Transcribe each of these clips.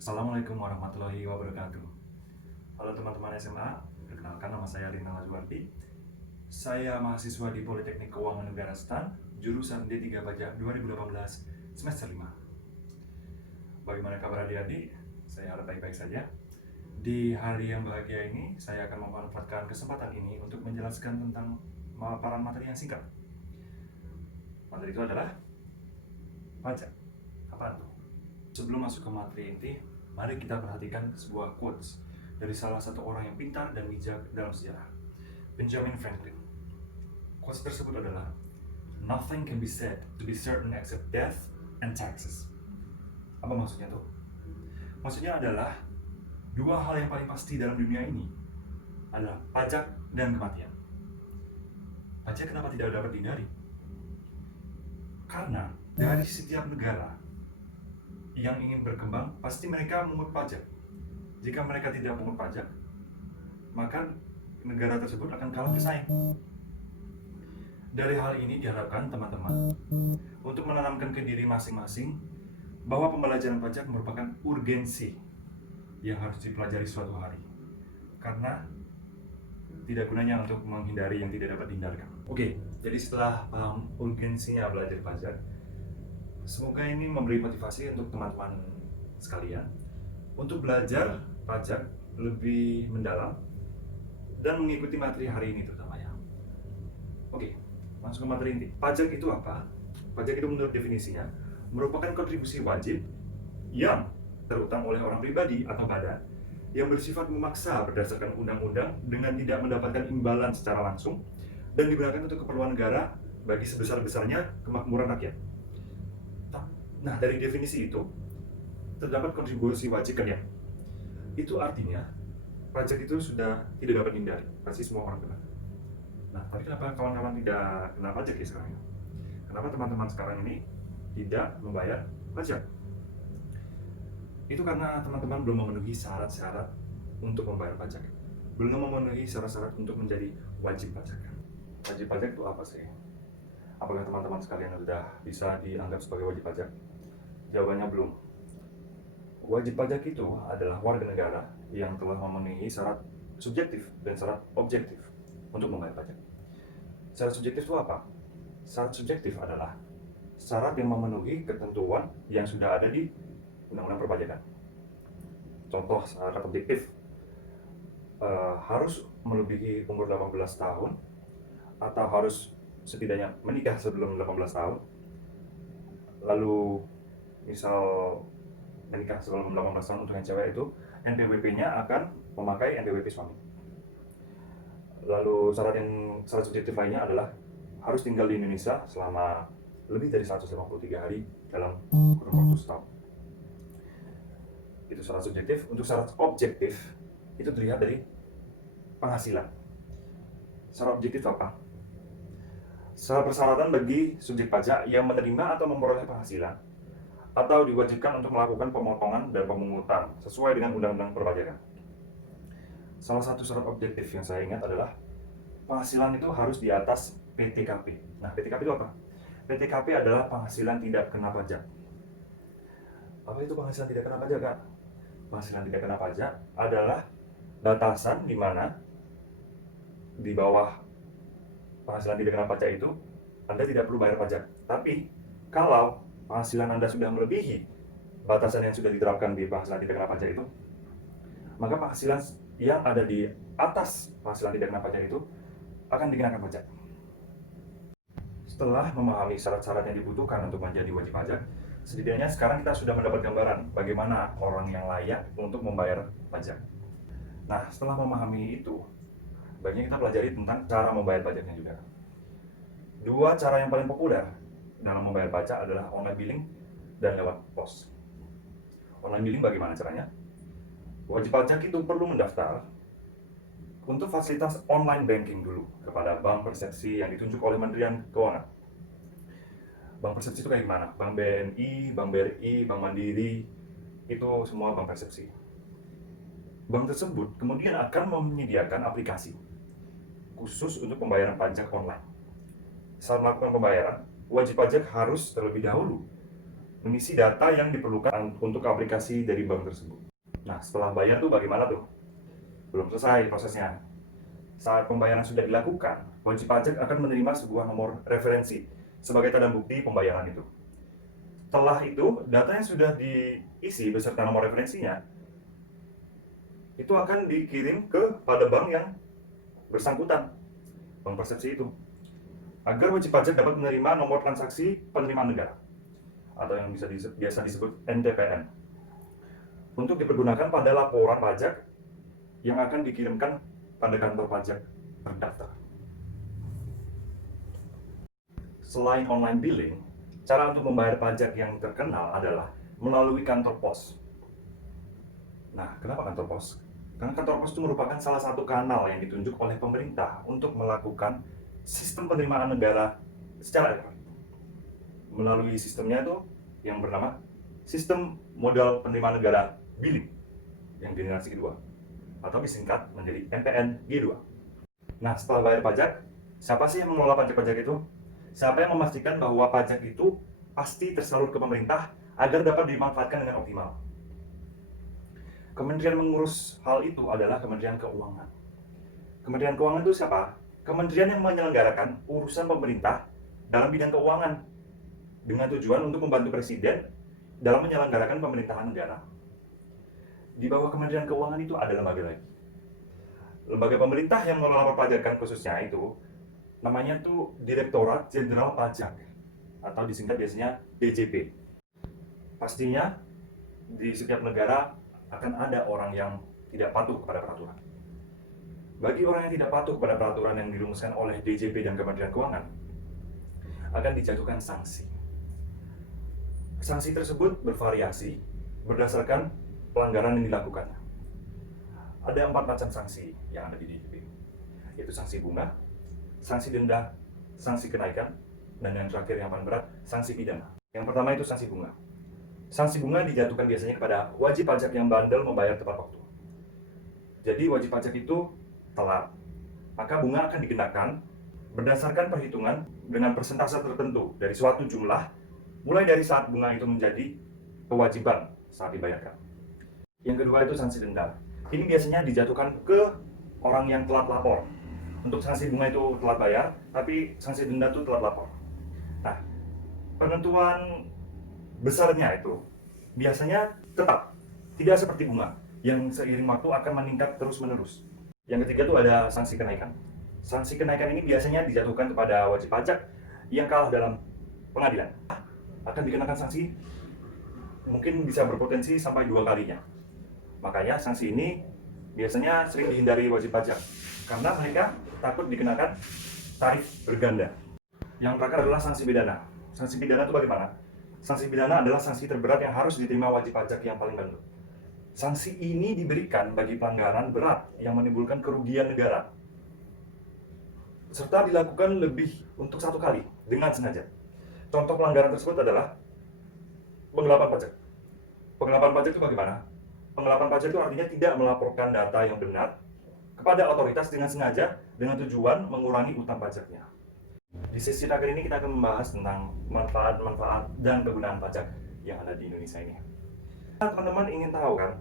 Assalamualaikum warahmatullahi wabarakatuh. Halo teman-teman SMA, perkenalkan nama saya Lina Lajuardi. Saya mahasiswa di Politeknik Keuangan Negara STAN, jurusan D3 Pajak 2018, semester 5. Bagaimana kabar adik-adik? Saya harap baik-baik saja. Di hari yang bahagia ini, saya akan memanfaatkan kesempatan ini untuk menjelaskan tentang paparan materi yang singkat. Materi itu adalah pajak. Apaan tuh? Sebelum masuk ke materi inti, mari kita perhatikan sebuah quotes dari salah satu orang yang pintar dan bijak dalam sejarah, Benjamin Franklin. Quotes tersebut adalah, "Nothing can be said to be certain except death and taxes." Apa maksudnya tuh? Maksudnya adalah, dua hal yang paling pasti dalam dunia ini adalah pajak dan kematian. Pajak kenapa tidak dapat dihindari? Karena dari setiap negara yang ingin berkembang, pasti mereka memungut pajak. Jika mereka tidak memungut pajak, maka negara tersebut akan kalah bersaing. Dari hal ini diharapkan teman-teman untuk menanamkan ke diri masing-masing bahwa pembelajaran pajak merupakan urgensi yang harus dipelajari suatu hari. Karena tidak gunanya untuk menghindari yang tidak dapat dihindarkan. Oke, jadi setelah paham urgensinya belajar pajak, semoga ini memberi motivasi untuk teman-teman sekalian untuk belajar pajak lebih mendalam dan mengikuti materi hari ini terutamanya. Oke, masuk ke materi inti. Pajak itu apa? Pajak itu menurut definisinya merupakan kontribusi wajib yang terutang oleh orang pribadi atau badan yang bersifat memaksa berdasarkan undang-undang dengan tidak mendapatkan imbalan secara langsung dan digunakan untuk keperluan negara bagi sebesar-besarnya kemakmuran rakyat. Nah, dari definisi itu terdapat kontribusi wajib kan ya? Itu artinya pajak itu sudah tidak dapat dihindari, pasti semua orang kena. Nah, tapi kenapa kawan-kawan tidak kena pajak ya sekarang? Kenapa teman-teman sekarang ini tidak membayar pajak? Itu karena teman-teman belum memenuhi syarat-syarat untuk membayar pajak. Belum memenuhi syarat-syarat untuk menjadi wajib pajak. Wajib pajak itu apa sih? Apakah teman-teman sekalian sudah bisa dianggap sebagai wajib pajak? Jawabannya belum. Wajib pajak itu adalah warga negara yang telah memenuhi syarat subjektif dan syarat objektif untuk membayar pajak. Syarat subjektif itu apa? Syarat subjektif adalah syarat yang memenuhi ketentuan yang sudah ada di Undang-Undang Perpajakan. Contoh syarat objektif, harus melebihi umur 18 tahun atau harus setidaknya menikah sebelum 18 tahun. Lalu misal menikah sebelum 18 tahun untuk yang cewek itu, NPWP-nya akan memakai NPWP suami. Lalu syarat subjektif lainnya adalah harus tinggal di Indonesia selama lebih dari 153 hari dalam kurun waktu setahun. Itu syarat subjektif. Untuk syarat objektif itu terlihat dari penghasilan. Syarat objektif apa? Syarat persyaratan bagi subjek pajak yang menerima atau memperoleh penghasilan atau diwajibkan untuk melakukan pemotongan dan pemungutan sesuai dengan Undang-Undang Perpajakan. Salah satu syarat objektif yang saya ingat adalah penghasilan itu harus di atas PTKP. Nah, PTKP itu apa? PTKP adalah penghasilan tidak kena pajak. Apa itu penghasilan tidak kena pajak, Kak? Penghasilan tidak kena pajak adalah batasan di mana di bawah penghasilan tidak kena pajak itu Anda tidak perlu bayar pajak. Tapi kalau penghasilan Anda sudah melebihi batasan yang sudah diterapkan di penghasilan tidak kena pajak itu, maka penghasilan yang ada di atas penghasilan tidak kena pajak itu akan dikenakan pajak. Setelah memahami syarat-syarat yang dibutuhkan untuk menjadi wajib pajak, setidaknya sekarang kita sudah mendapat gambaran bagaimana orang yang layak untuk membayar pajak. Nah, setelah memahami itu, baiknya kita pelajari tentang cara membayar pajaknya juga. Dua cara yang paling populer dalam membayar pajak adalah online billing dan lewat pos. Online billing bagaimana caranya? Wajib pajak itu perlu mendaftar untuk fasilitas online banking dulu kepada bank persepsi yang ditunjuk oleh Kementerian Keuangan. Bank persepsi itu kayak gimana? Bank BNI, Bank BRI, Bank Mandiri, itu semua bank persepsi. Bank tersebut kemudian akan menyediakan aplikasi khusus untuk pembayaran pajak online. Saat melakukan pembayaran, wajib pajak harus terlebih dahulu mengisi data yang diperlukan untuk aplikasi dari bank tersebut. Nah, setelah bayar tuh bagaimana tuh? Belum selesai prosesnya. Saat pembayaran sudah dilakukan, wajib pajak akan menerima sebuah nomor referensi sebagai tanda bukti pembayaran itu. Setelah itu, data yang sudah diisi beserta nomor referensinya itu akan dikirim kepada bank yang bersangkutan, bank persepsi itu, agar wajib pajak dapat menerima nomor transaksi penerimaan negara atau yang biasa disebut NTPN untuk dipergunakan pada laporan pajak yang akan dikirimkan pada kantor pajak terdaftar. Selain online billing, cara untuk membayar pajak yang terkenal adalah melalui kantor pos. Nah, kenapa kantor pos? Karena kantor pos itu merupakan salah satu kanal yang ditunjuk oleh pemerintah untuk melakukan sistem penerimaan negara secara elektronik. Melalui sistemnya itu yang bernama Sistem Modal Penerimaan Negara Billing yang generasi kedua, atau disingkat menjadi MPN G2. Nah, setelah bayar pajak, siapa sih yang mengelola pajak-pajak itu? Siapa yang memastikan bahwa pajak itu pasti tersalur ke pemerintah agar dapat dimanfaatkan dengan optimal? Kementerian mengurus hal itu adalah Kementerian Keuangan. Kementerian Keuangan itu siapa? Kementerian yang menyelenggarakan urusan pemerintah dalam bidang keuangan dengan tujuan untuk membantu Presiden dalam menyelenggarakan pemerintahan negara. Di bawah Kementerian Keuangan itu ada lembaga lagi. Lembaga pemerintah yang mengelola perpajakan khususnya itu namanya tuh Direktorat Jenderal Pajak atau disingkat biasanya DJP. Pastinya di setiap negara akan ada orang yang tidak patuh kepada peraturan. Bagi orang yang tidak patuh kepada peraturan yang dirumuskan oleh DJP dan Kementerian Keuangan, akan dijatuhkan sanksi. Sanksi tersebut bervariasi berdasarkan pelanggaran yang dilakukan. Ada 4 macam sanksi yang ada di DJP, yaitu sanksi bunga, sanksi denda, sanksi kenaikan, dan yang terakhir yang paling berat, sanksi pidana. Yang pertama itu sanksi bunga. Sanksi bunga dijatuhkan biasanya kepada wajib pajak yang bandel membayar tepat waktu. Jadi wajib pajak itu telat, maka bunga akan dikenakan berdasarkan perhitungan dengan persentase tertentu dari suatu jumlah, mulai dari saat bunga itu menjadi kewajiban saat dibayarkan. Yang kedua itu sanksi denda. Ini biasanya dijatuhkan ke orang yang telat lapor. Untuk sanksi bunga itu telat bayar, tapi sanksi denda itu telat lapor. Nah, penentuan besarnya itu biasanya tetap, tidak seperti bunga yang seiring waktu akan meningkat terus-menerus. Yang ketiga itu ada sanksi kenaikan. Sanksi kenaikan ini biasanya dijatuhkan kepada wajib pajak yang kalah dalam pengadilan. Akan dikenakan sanksi mungkin bisa berpotensi sampai 2 kalinya. Makanya sanksi ini biasanya sering dihindari wajib pajak karena mereka takut dikenakan tarif berganda. Yang terakhir adalah sanksi pidana. Sanksi pidana itu bagaimana? Sanksi pidana adalah sanksi terberat yang harus diterima wajib pajak yang paling bandel. Sanksi ini diberikan bagi pelanggaran berat yang menimbulkan kerugian negara, serta dilakukan lebih untuk 1 kali dengan sengaja. Contoh pelanggaran tersebut adalah penggelapan pajak. Penggelapan pajak itu bagaimana? Penggelapan pajak itu artinya tidak melaporkan data yang benar kepada otoritas dengan sengaja dengan tujuan mengurangi utang pajaknya. Di sesi terakhir ini kita akan membahas tentang manfaat-manfaat dan kegunaan pajak yang ada di Indonesia ini. Teman-teman ingin tahu kan,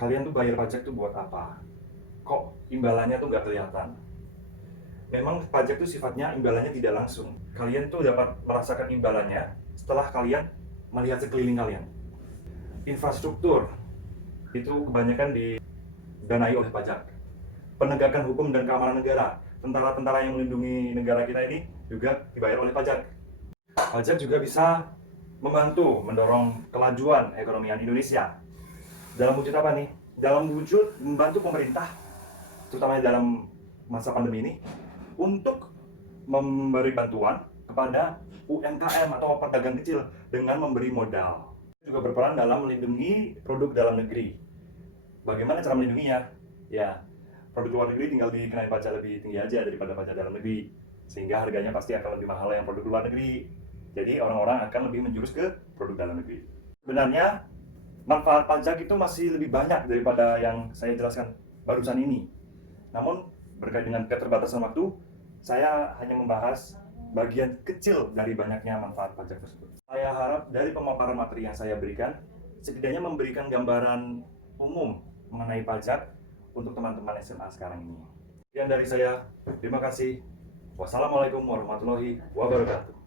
kalian tuh bayar pajak tuh buat apa? Kok imbalannya tuh nggak kelihatan? Memang pajak tuh sifatnya imbalannya tidak langsung. Kalian tuh dapat merasakan imbalannya setelah kalian melihat sekeliling kalian. Infrastruktur itu kebanyakan didanai oleh pajak. Penegakan hukum dan keamanan negara, tentara-tentara yang melindungi negara kita ini juga dibayar oleh pajak. Pajak juga bisa membantu mendorong kelajuan ekonomi Indonesia. Dalam wujud apa nih? Dalam wujud membantu pemerintah, terutama dalam masa pandemi ini, untuk memberi bantuan kepada UMKM atau pedagang kecil dengan memberi modal. Juga berperan dalam melindungi produk dalam negeri. Bagaimana cara melindunginya? Ya, produk luar negeri tinggal dikenai pajak lebih tinggi aja daripada pajak dalam negeri, sehingga harganya pasti akan lebih mahal yang produk luar negeri. Jadi orang-orang akan lebih menjurus ke produk dalam negeri. Sebenarnya manfaat pajak itu masih lebih banyak daripada yang saya jelaskan barusan ini. Namun berkait dengan keterbatasan waktu, saya hanya membahas bagian kecil dari banyaknya manfaat pajak tersebut. Saya harap dari pemaparan materi yang saya berikan, setidaknya memberikan gambaran umum mengenai pajak untuk teman-teman SMA sekarang ini. Sekian dari saya, terima kasih. Wassalamualaikum warahmatullahi wabarakatuh.